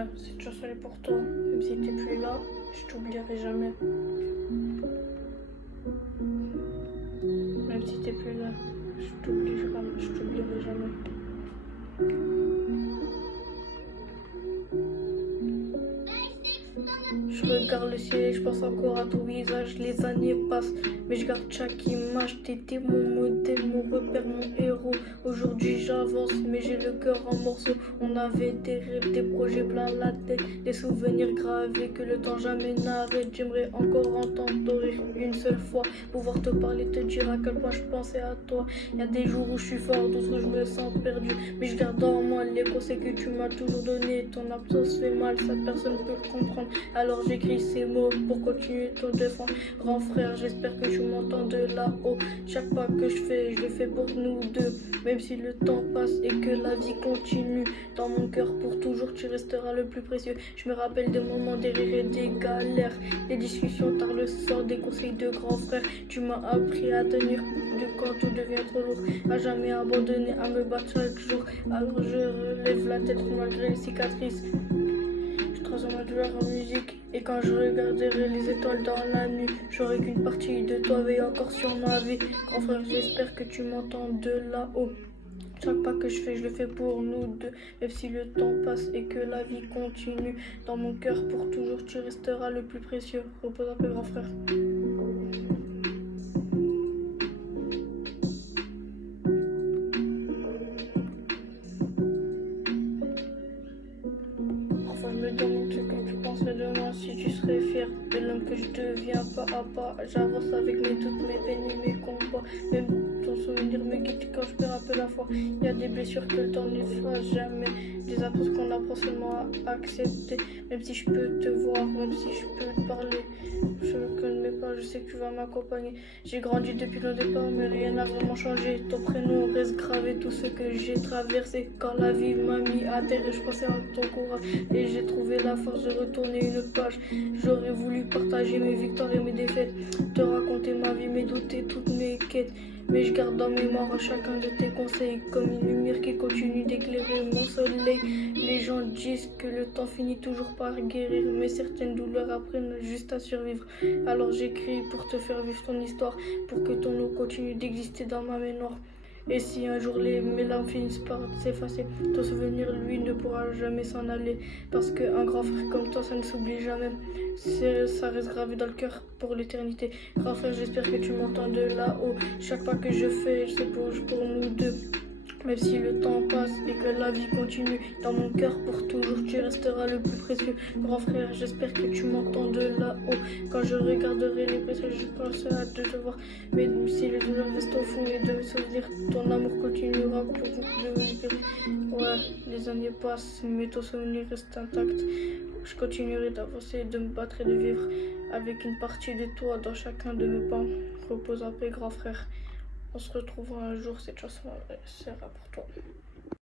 Ouais, cette chanson est pour toi. Même si t'es plus là, je t'oublierai jamais. Même si t'es plus là, je t'oublierai jamais. Je regarde le ciel, je pense encore à ton visage, les années passent, mais je garde chaque image. T'étais mon modèle, mon repère, mon héros. Aujourd'hui j'avance, mais j'ai le cœur en morceaux. On avait des rêves, des projets plein la tête, des souvenirs gravés que le temps jamais n'arrête. J'aimerais encore entendre rire une seule fois, pouvoir te parler, te dire à quel point je pensais à toi. Y a des jours où je suis fort, d'autres où je me sens perdu, mais je garde en moi les conseils que tu m'as toujours donnés. Ton absence fait mal, ça personne peut le comprendre. Alors j'écris ces mots pour continuer ton défense. Grand frère, j'espère que tu m'entends de là-haut. Chaque pas que je le fais pour nous deux. Même si le temps passe et que la vie continue, dans mon cœur pour toujours tu resteras le plus précieux. Je me rappelle des moments, des rires et des galères, des discussions tard le soir, des conseils de grand frère. Tu m'as appris à tenir quand tout devient trop lourd, à jamais abandonner, à me battre chaque jour. Alors je relève la tête malgré les cicatrices. Je transforme ma douleur en musique, et quand je regarderai les étoiles dans la nuit, j'aurai qu'une partie de toi veille encore sur ma vie. Grand frère, j'espère que tu m'entends de là-haut. Chaque pas que je le fais pour nous deux. Même si le temps passe et que la vie continue, dans mon cœur pour toujours tu resteras le plus précieux. Repose en paix, grand frère. Parfois je me demande ce que tu penserais de moi si tu serais fier de l'homme que je deviens pas à pas. J'avance avec mes doutes, mes peines et mes combats. Même ton souvenir me guide quand je perds un peu la foi. Il y a des blessures que le temps n'efface jamais, des absences qu'on apprend seulement à accepter. Même si je peux te voir, même si je peux te parler, je ne connais pas, je sais que tu vas m'accompagner. J'ai grandi depuis le départ, mais rien n'a vraiment changé. Ton prénom reste gravé, tout ce que j'ai traversé. Quand la vie m'a mis à terre et je pensais à ton courage, et j'ai trouvé la force de retourner une page. J'aurais voulu partager mes victoires et mes défaites, te raconter ma vie, mes doutes et toutes mes quêtes. Mais je garde en mémoire chacun de tes conseils, comme une lumière qui continue d'éclairer mon soleil. Les gens disent que le temps finit toujours par guérir, mais certaines douleurs apprennent juste à survivre. Alors j'écris pour te faire vivre ton histoire, pour que ton nom continue d'exister dans ma mémoire. Et si un jour mes larmes finissent par s'effacer, ton souvenir, lui, ne pourra jamais s'en aller. Parce qu'un grand frère comme toi, ça ne s'oublie jamais. Ça reste gravé dans le cœur pour l'éternité. Grand frère, j'espère que tu m'entends de là-haut. Chaque pas que je fais, c'est pour nous deux. Même si le temps passe et que la vie continue, dans mon cœur pour toujours tu resteras le plus précieux. Grand frère, j'espère que tu m'entends de là-haut. Quand je regarderai les précieux, je penserai de te voir. Mais si le douleur reste au fond et de mes souvenirs, ton amour continuera pour devenir. Ouais, les années passent, mais ton souvenir reste intact. Je continuerai d'avancer, de me battre et de vivre avec une partie de toi dans chacun de mes pas. Repose en paix, grand frère. On se retrouvera un jour, cette chanson sera pour toi.